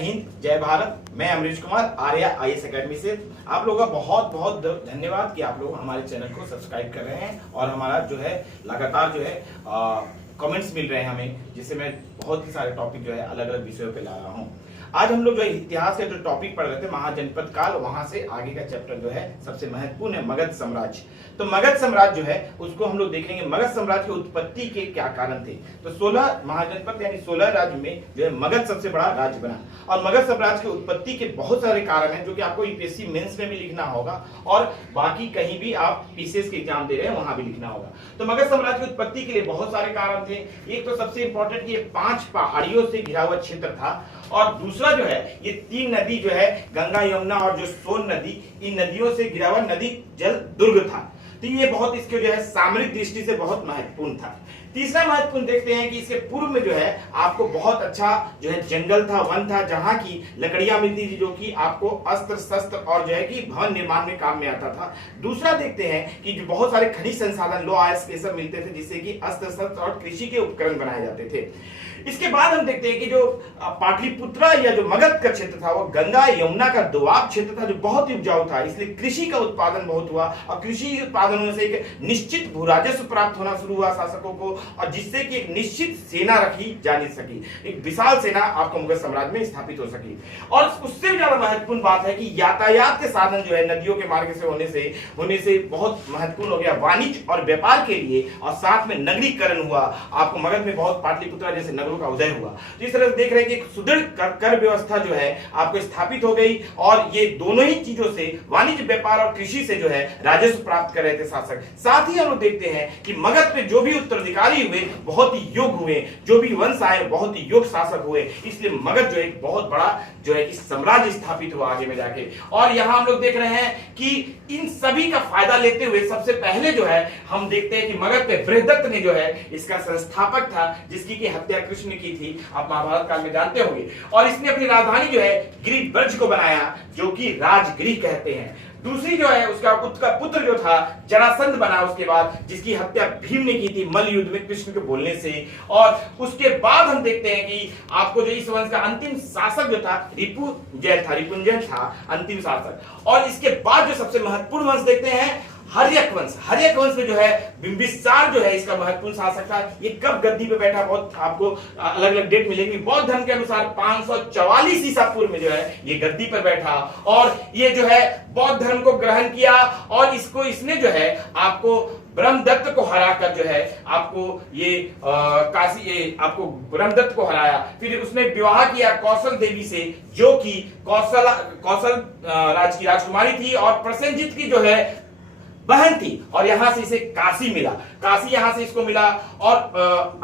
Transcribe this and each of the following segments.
हिंद, जय भारत। मैं Amrish Kumar, Arya IAS academy से आप लोगों का बहुत बहुत धन्यवाद कि आप लोग हमारे चैनल को सब्सक्राइब कर रहे हैं और हमारा जो है लगातार जो है कमेंट्स मिल रहे हैं हमें, जिससे मैं बहुत ही सारे टॉपिक जो है अलग अलग विषयों पे ला रहा हूँ। आज हम लोग जो इतिहास के जो टॉपिक पढ़ रहे थे महाजनपद काल, वहां से आगे का चैप्टर जो है सबसे महत्वपूर्ण है मगध साम्राज्य। तो मगध साम्राज्य जो है उसको हम लोग देखेंगे मगध साम्राज्य की उत्पत्ति के क्या कारण थे। तो 16 महाजनपद यानी 16 राज्य में जो है मगध सबसे बड़ा राज्य बना और मगध साम्राज्य की उत्पत्ति के बहुत सारे कारण हैं जो कि आपको यूपीएससी मेंस में भी लिखना होगा और बाकी कहीं भी आप पीसीएस के एग्जाम दे रहे हैं वहां भी लिखना होगा। तो मगध साम्राज्य की उत्पत्ति के लिए बहुत सारे कारण थे। एक तो सबसे इंपॉर्टेंट ये 5 पहाड़ियों से घिरा हुआ क्षेत्र था और दूसरा जो है ये 3 नदी जो है गंगा, यमुना और जो सोन नदी, इन नदियों से घिरा हुआ नदी जल दुर्ग था। तो ये बहुत इसके जो है सामरिक दृष्टि से बहुत महत्वपूर्ण था। तीसरा महत्वपूर्ण देखते हैं कि इसके पूर्व में जो है आपको बहुत अच्छा जो है जंगल था, वन था, जहां की लकड़ियां मिलती थी जो कि आपको अस्त्र शस्त्र और जो है कि भवन निर्माण में काम में आता था। दूसरा देखते हैं कि जो बहुत सारे खनिज संसाधन लो आयस के सब मिलते थे जिससे कि अस्त्र शस्त्र और कृषि के उपकरण बनाए जाते थे। इसके बाद हम देखते हैं कि जो पाटलिपुत्र या जो मगध का क्षेत्र था वो गंगा यमुना का दोआब क्षेत्र था जो बहुत ही उपजाऊ था, इसलिए कृषि का उत्पादन बहुत हुआ और कृषि उत्पादन होने से एक निश्चित भू राजस्व प्राप्त होना शुरू हुआ शासकों को और जिससे कि एक निश्चित सेना रखी जा नहीं सकी, एक विशाल सेना आपको मगध साम्राज्य में स्थापित हो सकी। और उससे ज्यादा महत्वपूर्ण बात है कि यातायात के साधन जो है नदियों के मार्ग से होने से बहुत महत्वपूर्ण हो गया वाणिज्य और व्यापार के लिए और साथ में नगरीकरण हुआ। आपको मगध में बहुत पाटलिपुत्र जैसे नगरों का उदय हुआ। तो इस तरह से देख रहे हैं कि एक सुदृढ़ कर व्यवस्था जो है आपको स्थापित हो गई और ये दोनों ही चीजों से वाणिज्य व्यापार और कृषि से जो है राजस्व प्राप्त कर रहे थे शासक। साथ ही हम लोग देखते हैं कि मगध पे जो भी उत्तराधिकारी हुए बहुत ही योग्य हुए, जो भी वंश आए बहुत ही योग्य शासक हुए, इसलिए मगध जो एक बहुत बड़ा जो है कि साम्राज्य स्थापित हुआ आगे में जाके। और यहां हम लोग देख रहे हैं कि इन सभी का फायदा लेते हुए सबसे पहले जो है हम देखते हैं कि मगध पे बृहदत्त ने जो है इसका संस्थापक था जिसकी की हत्या कृष्ण की थी, आप महाभारत काल में जानते होंगे। और इसने अपनी राजधानी जो है गिरिब्रज को बनाया जो कि राजगृह कहते हैं। दूसरी जो है उसका पुत्र जो था जरासंध बना उसके बाद, जिसकी हत्या भीम ने की थी मल्ल युद्ध में कृष्ण के बोलने से। और उसके बाद हम देखते हैं कि आपको जो इस वंश का अंतिम शासक जो था रिपुंजय था अंतिम शासक। और इसके बाद जो सबसे महत्वपूर्ण वंश देखते हैं हर्यक वंश। हर्यक वंश में जो है बिंबिसार जो है इसका महत्वपूर्ण शासक था। ये कब गद्दी पे बैठा बहुत आपको अलग अलग डेट मिलेगी। बौद्ध धर्म के अनुसार 544 ईसा पूर्व में जो है ये गद्दी पर बैठा और ये जो है बौद्ध धर्म को ग्रहण किया और इसने जो है आपको ब्रह्मदत्त को हराकर जो है आपको ये आपको ब्रह्मदत्त को हराया। फिर उसने विवाह किया कौशल देवी से जो कि कौशल राज की राजकुमारी थी और प्रसेनजित की जो है बहन थी और यहां से इसे काशी मिला, काशी यहां से इसको मिला। और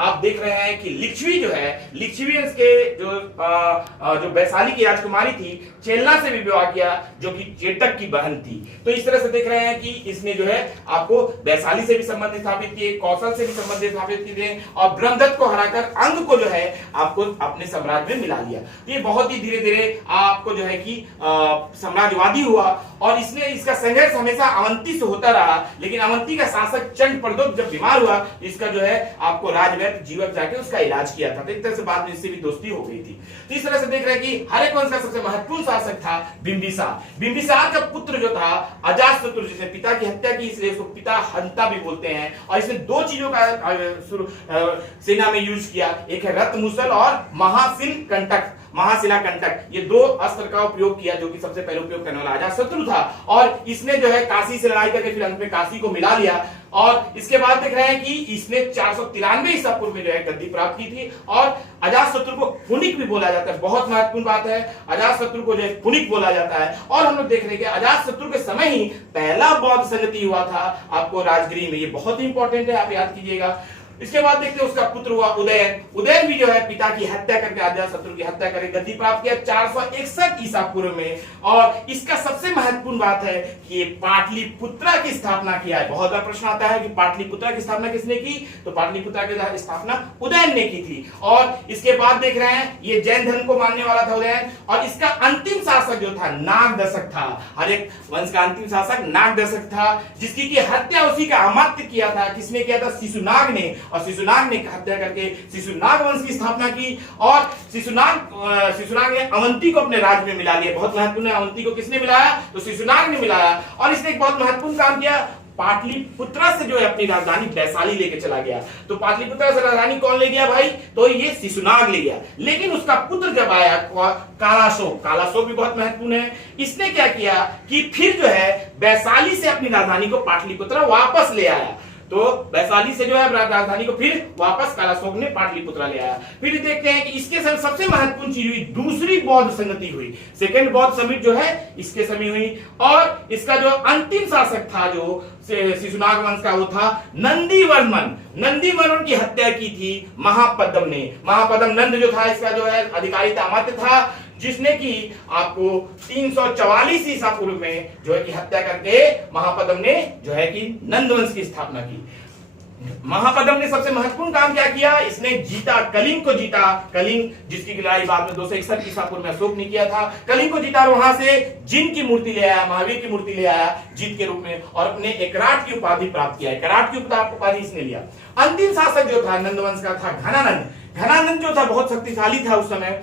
आप देख रहे हैं कि लिच्छवी जो है लिच्छवी के जो वैशाली की राजकुमारी थी चेलना से भी विवाह किया जो कि चेटक की बहन थी। तो इस तरह से देख रहे हैं कि इसने जो है आपको वैशाली से भी संबंध स्थापित किए, कौशल से भी संबंध स्थापित किए और ब्रह्मदत्त को हराकर अंग को जो है आपको अपने साम्राज्य में मिला लिया। तो ये बहुत ही धीरे धीरे आपको जो है कि साम्राज्यवादी हुआ और इसने इसका संघर्ष हमेशा अवंती से होता रहा। लेकिन अवंती का शासक चंड प्रदोप जब बीमार हुआ इसका जो है आपको राजवैद्य जीवक जाके उसका इलाज किया था। तो एक तरह से बाद में इससे भी दोस्ती हो गई थी। तो इस तरह से देख रहे हैं कि हर्यक वंश का सबसे महत्वपूर्ण शासक था बिंबिसार। बिंबिसार का पुत्र जो था अजातशत्रु, जिसने पिता की हत्या की इसलिए उसको पिता हंता भी बोलते हैं। और इसने 2 चीजों का सेना में यूज किया, एक है रत्मुसल और महाशिला कंटक। ये 2 अस्त्र का उपयोग किया जो कि सबसे पहले उपयोग करने वाला अजातशत्रु था। और इसने जो है काशी से लड़ाई करके फिर अंत में काशी को मिला लिया। और इसके बाद देख रहे हैं कि इसने 493 ईसा पूर्व में जो है गद्दी प्राप्त की थी। और अजातशत्रु को पुनिक भी बोला जाता है, बहुत महत्वपूर्ण बात है, अजातशत्रु को जो है पुनिक बोला जाता है। और हम लोग देख रहे हैं कि अजातशत्रु के समय ही पहला बौद्ध संगति हुआ था आपको राजगृह में, ये बहुत ही इंपॉर्टेंट है, आप याद कीजिएगा। इसके बाद देखते हैं उसका पुत्र हुआ उदयन। उदयन भी जो है पिता की हत्या करके अजातशत्रु की हत्या करके गद्दी प्राप्त किया 461 ईसा पूर्व में। और इसका सबसे महत्वपूर्ण बात है कि ये पाटलिपुत्रा की स्थापना किया है। बहुत बार प्रश्न आता है कि पाटलिपुत्रा की स्थापना किसने की, तो पाटलिपुत्रा की स्थापना उदयन ने की थी। और इसके बाद देख रहे हैं ये जैन धर्म को मानने वाला था उदयन। और इसका अंतिम शासक जो था नागदशक था। हर एक वंश का अंतिम शासक नागदशक था जिसकी की हत्या उसी का अमात्य किया था। किसने किया था, शिशुनाग ने। और शिशुनाग ने हत्या करके शिशुनाग वंश की स्थापना की और शिशुनाग ने अवंती को अपने राज्य में मिला लिया। बहुत महत्वपूर्ण है, अवंती को किसने मिलाया? तो शिशुनाग ने मिलाया। और इसने एक बहुत महत्वपूर्ण काम किया, पाटलिपुत्रा से जो है अपनी राजधानी वैशाली लेके चला गया। तो पाटलिपुत्रा से राजधानी कौन ले गया भाई? तो ये शिशुनाग ले गया। लेकिन उसका पुत्र जब आया कालाशोक भी बहुत महत्वपूर्ण है, इसने क्या किया कि फिर जो है वैशाली से अपनी राजधानी को पाटलिपुत्रा वापस ले आया। तो वैशाली से जो है राजधानी को फिर वापस कालाशोक ने पाटलिपुत्रा ले आया। फिर देखते हैं कि इसके समय सबसे महत्वपूर्ण चीज हुई, दूसरी बौद्ध संगति हुई, सेकेंड बौद्ध समिट जो है इसके समय हुई। और इसका जो अंतिम शासक था जो शिशुनाग वंश का, वो था नंदीवर्मन। नंदीवर्मन की हत्या की थी महापद्म ने। महापद्म नंद जो था इसका जो है अधिकारी अमात्य था, जिसने की आपको 344 ईसा पूर्व में जो है कि हत्या करके महापद्म ने जो है कि नंद वंश की स्थापना की। महापद्म ने सबसे महत्वपूर्ण काम क्या किया? इसने जीता, कलिंग को जीता। कलिंग जिसकी लड़ाई बाद में 261 ईसा पूर्व में अशोक ने किया था। कलिंग को जीता और वहां से जिन की मूर्ति ले आया, महावीर की मूर्ति ले आया जीत के रूप में, और अपने एकराट की उपाधि प्राप्त किया। एकराट की उपाधि इसने लिया। अंतिम शासक जो था नंदवंश का था घनानंद। घनानंद जो था बहुत शक्तिशाली था उस समय,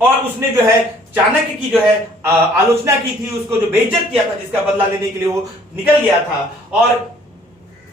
और उसने जो है चाणक्य की जो है आलोचना की थी, उसको जो बेइज्जत किया था, जिसका बदला लेने के लिए वो निकल गया था। और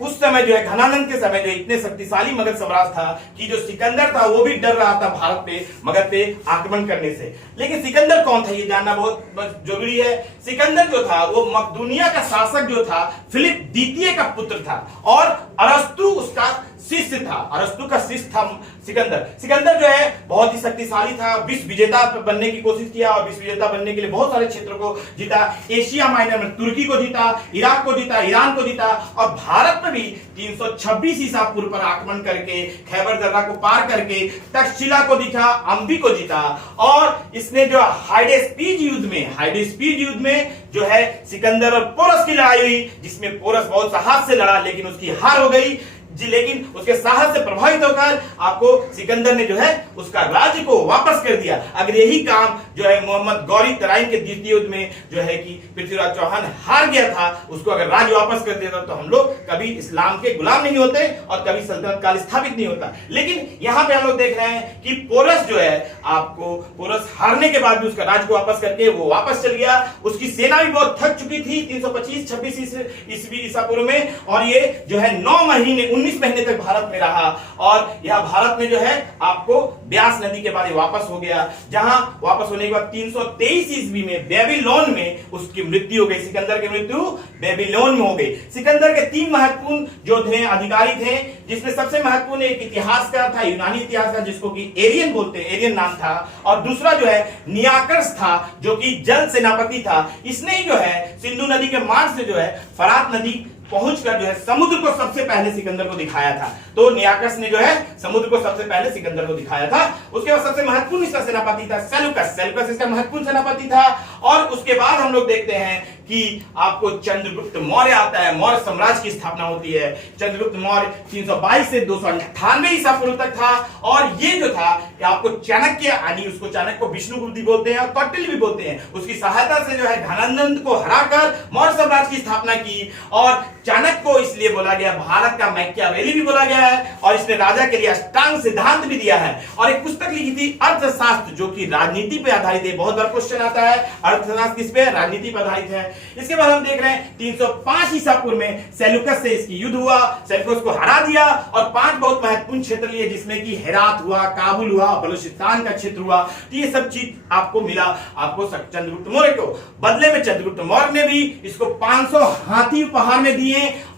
उस समय जो है घनानंद के समय जो इतने शक्तिशाली मगध सम्राट था कि जो सिकंदर था वो भी डर रहा था भारत पे, मगध पे आक्रमण करने से। लेकिन सिकंदर कौन था ये जानना बहुत जरूरी है। सिकंदर जो था वो मकदूनिया का शासक जो था फिलिप द्वितीय का पुत्र था, और अरस्तु उसका शिष्य था। अरस्तु का शिष्य था सिकंदर। सिकंदर जो है बहुत ही शक्तिशाली था, विश्व विजेता बनने की कोशिश किया, और विश्व विजेता बनने के लिए बहुत सारे क्षेत्रों को जीता। एशिया माइनर में तुर्की को जीता, इराक को जीता, ईरान को जीता, और भारत में भी 326 ईसा पूर्व पर आक्रमण करके खैबर दर्रा को पार करके तक्षशिला को जीता, अम्बी को जीता। और इसने जो हाइडेस्पीज युद्ध में जो है सिकंदर और पोरस की लड़ाई हुई, जिसमें पोरस बहुत साहस से लड़ा लेकिन उसकी हार हो गई जी। लेकिन उसके साहस से प्रभावित होकर आपको सिकंदर ने जो है उसका राज्य को वापस कर दिया। अगर यही काम जो है मोहम्मद गौरी तराइन के द्वितीय युद्ध में जो है कि पृथ्वीराज चौहान हार गया था, उसको अगर राज्य वापस कर देता तो हम लोग कभी इस्लाम के गुलाम नहीं होते और कभी सल्तनत काल स्थापित नहीं होता। लेकिन यहां पे हम लोग देख रहे हैं कि पोरस जो है आपको पोरस हारने के बाद भी उसका राज्य को वापस करके वो वापस चल गया। उसकी सेना भी बहुत थक चुकी थी 325-26 ईसा पूर्व में, और ये जो है 19 महीने तक भारत में रहा। और यह भारत में जो है आपको ब्यास नदी के बाद वापस हो गया, जहां वापस होने के बाद 323 ईस्वी में बेबीलोन में उसकी मृत्यु हो गई। सिकंदर की मृत्यु बेबीलोन में हो गई। सिकंदर के 3 महत्वपूर्ण जो थे अधिकारी थे, जिसमें सबसे महत्वपूर्ण एक इतिहासकार था, यूनानी इतिहासकार, जिसको कि एरियन बोलते हैं, एरियन नाम था। और दूसरा जो है नियाकर्स था, जो कि जल सेनापति था। इसने ही जो है सिंधु नदी के मार्ग से जो है फरात नदी पहुंचकर जो है समुद्र को सबसे पहले सिकंदर को दिखाया था। तो नियाकस ने जो है समुद्र को सबसे पहले सिकंदर को दिखाया था। उसके बाद सबसे महत्वपूर्ण इसका सेनापति था सेल्यूकस इसका महत्वपूर्ण सेनापति था। और उसके बाद हम लोग देखते हैं कि आपको चंद्रगुप्त मौर्य आता है, मौर्य साम्राज्य की स्थापना होती है। चंद्रगुप्त मौर्य 322 से 298 ईसा पूर्व तक था। और ये जो था कि आपको चाणक्य, यानी उसको चाणक्य को विष्णुगुप्त भी बोलते हैं और कौटिल्य भी बोलते हैं, उसकी सहायता से जो है घनानंद को हराकर मौर्य साम्राज्य की स्थापना की। और चाणक्य को इसलिए बोला गया, भारत का मैकियावेली भी बोला गया है, और इसने राजा के लिए अष्टांग सिद्धांत भी दिया है। और एक पुस्तक लिखी थी अर्थशास्त्र, जो कि राजनीति पे आधारित है। बहुत बार क्वेश्चन आता है अर्थशास्त्र किस पे? राजनीति पे आधारित है। इसके बाद हम देख रहे हैं 305 ईसा पूर्व में सेल्यूकस से इसकी युद्ध हुआ, सेल्यूकस को हरा दिया और 5 बहुत महत्वपूर्ण क्षेत्र लिए, जिसमें कि हेरात हुआ, काबुल हुआ, बलूचिस्तान का क्षेत्र हुआ। तो ये सब चीज आपको मिला आपको चंद्रगुप्त मौर्य को। बदले में चंद्रगुप्त मौर्य ने भी इसको 500 हाथी उपहार में दिए,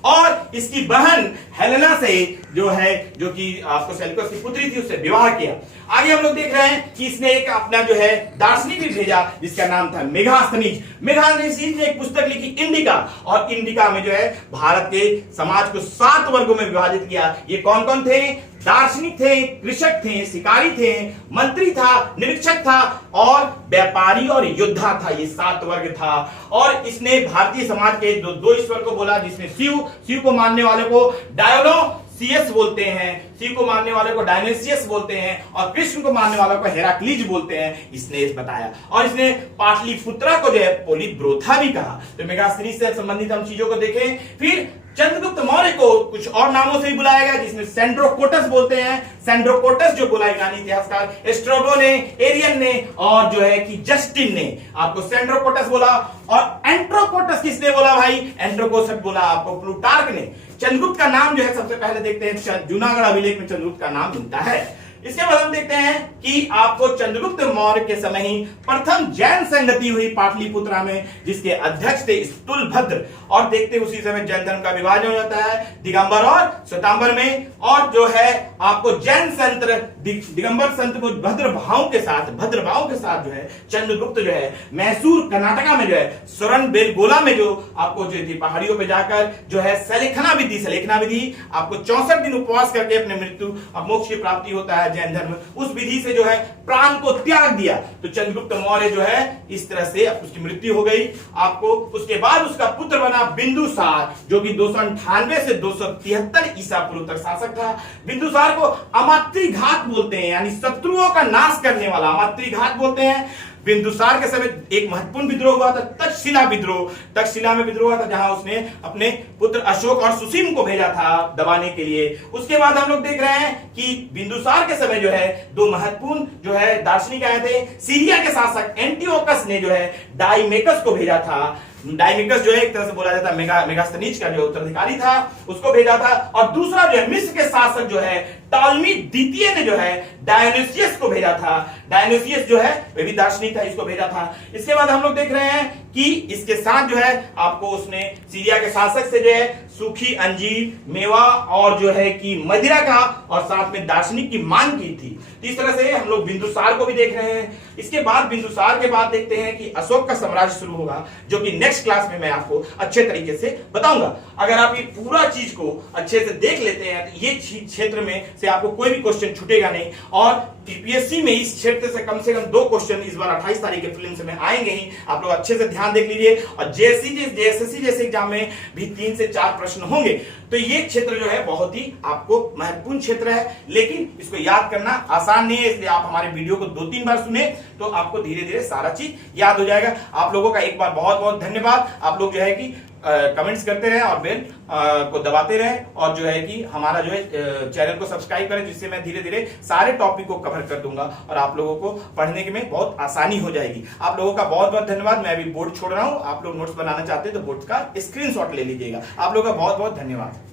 और इसकी बहन हेलेना से जो है, जो कि आपको सेल्यूकस की पुत्री थी, उससे विवाह किया। आगे हम लोग देख रहे हैं कि इसने एक अपना जो है दार्शनिक भी भेजा, जिसका नाम था मेगास्थनीज। मेगास्थनीज ने एक पुस्तक लिखी इंडिका, और इंडिका में जो है भारत के समाज को 7 वर्गों में विभाजित किया। ये कौन कौन थे? दार्शनिक थे, कृषक थे, शिकारी थे, मंत्री था, निरीक्षक था, और व्यापारी और योद्धा था। ये 7 वर्ग था। और इसने भारतीय समाज के दो ईश्वर को बोला, जिसमें शिव को मानने वाले को डायोनोसियस बोलते हैं, शिव को मानने वाले को डायनेसियस बोलते हैं, और कृष्ण को मानने वाले को हेराक्लीज बोलते हैं। इसने इस बताया। और इसने पाटलिपुत्रा को जो है पोलिब्रोथा भी कहा। तो मेगास्थनीज से संबंधित हम चीजों को देखें। फिर चंद्रगुप्त मौर्य को कुछ और नामों से भी बुलाया गया, जिसमें सेंड्रोकोटस बोलते हैं। सेंड्रोकोटस जो बोला यूनानी इतिहासकार स्ट्रैबो ने, एरियन ने और जो है कि जस्टिन ने आपको सेंड्रोकोटस बोला। और एंट्रोकोटस किसने बोला भाई? एंट्रोकोटस बोला आपको प्लूटार्क ने। चंद्रगुप्त का नाम जो है सबसे पहले देखते हैं जूनागढ़ अभिलेख में चंद्रगुप्त का नाम मिलता है। इसके बाद हम देखते हैं कि आपको चंद्रगुप्त मौर्य के समय ही प्रथम जैन संगति हुई पाटलिपुत्रा में, जिसके अध्यक्ष थे स्तुलभद्र। और देखते उसी समय जैन धर्म का विभाजन हो जाता है दिगंबर और श्वेतांबर में। और जो है आपको जैन संत दिगंबर संत को भद्रभाव के साथ जो है चंद्रगुप्त जो है मैसूर कर्नाटका में जो है स्वर्ण बेलगोला में जो आपको जो थी पहाड़ियों पे जाकर जो है सलेखना विधि आपको 64 दिन उपवास करके अपने मृत्यु मोक्ष की प्राप्ति होता है जैन धर्म, उस विधि से जो है प्राण को त्याग दिया। तो चंद्रगुप्त मौर्य जो है इस तरह से उसकी मृत्यु हो गई। आपको उसके बाद उसका पुत्र बना बिंदुसार, जो कि 298 से 273 ईसा पूर्व तक शासक था। बिंदुसार को अमात्रिघात बोलते हैं, यानी शत्रुओं का नाश करने वाला अमात्रिघात बोलते हैं। बिंदुसार के समय एक महत्वपूर्ण विद्रोह हुआ था, तक्षशिला में विद्रोह हुआ था, जहां उसने अपने पुत्र अशोक और सुसीम को भेजा था दबाने के लिए। उसके बाद हम लोग देख रहे हैं कि बिंदुसार के समय जो है दो महत्वपूर्ण जो है दार्शनिक आए थे। सीरिया के शासक एंटियोकस ने जो है डाइमेकस को भेजा था। डाइमेकस जो है एक तरह से बोला जाता है मेगास्थनीज का जो उत्तराधिकारी था, उसको भेजा था। और दूसरा जो है मिस्र के शासक जो है टॉलमी द्वितीय ने जो है डायोनिसियस को भेजा था। डायोनिसियस जो है वह भी दार्शनिक था, इसको भेजा था। इसके बाद हम लोग देख रहे हैं कि इसके साथ जो है आपको उसने सीरिया के शासक से जो है सूखी अंजीर, मेवा और जो है कि मदिरा का और साथ में दार्शनिक की मांग की थी। तो इस तरह से हम लोग बिंदुसार को भी देख रहे हैं। इसके बाद बिंदुसार के बाद देखते हैं कि अशोक का साम्राज्य शुरू होगा, जो कि नेक्स्ट क्लास में मैं आपको अच्छे तरीके से बताऊंगा। अगर आप ये पूरा चीज को अच्छे से देख लेते हैं तो ये क्षेत्र में से आपको कोई भी क्वेश्चन छूटेगा नहीं। और यूपीएससी में इस क्षेत्र से कम 2 क्वेश्चन इस बार 28 तारीख के फिल्म में आएंगे ही। आप लोग अच्छे से ध्यान देख लीजिए। और जेएसएससी जैसे एग्जाम में भी 3 से 4 प्रश्न होंगे। तो ये क्षेत्र जो है बहुत ही आपको महत्वपूर्ण क्षेत्र है, लेकिन इसको याद करना आसान नहीं है। इसलिए आप हमारे वीडियो को 2-3 बार सुने तो आपको धीरे धीरे सारा चीज याद हो जाएगा। आप लोगों का एक बार बहुत बहुत धन्यवाद। आप लोग जो है कि कमेंट्स करते रहें और बेल को दबाते रहें, और जो है कि हमारा जो है चैनल को सब्सक्राइब करें, जिससे मैं धीरे धीरे सारे टॉपिक को कवर कर दूंगा और आप लोगों को पढ़ने के में बहुत आसानी हो जाएगी। आप लोगों का बहुत बहुत धन्यवाद। मैं अभी बोर्ड छोड़ रहा हूं। आप लोग नोट्स बनाना चाहते हैं तो बोर्ड का स्क्रीनशॉट ले लीजिएगा। आप लोगों का बहुत बहुत धन्यवाद।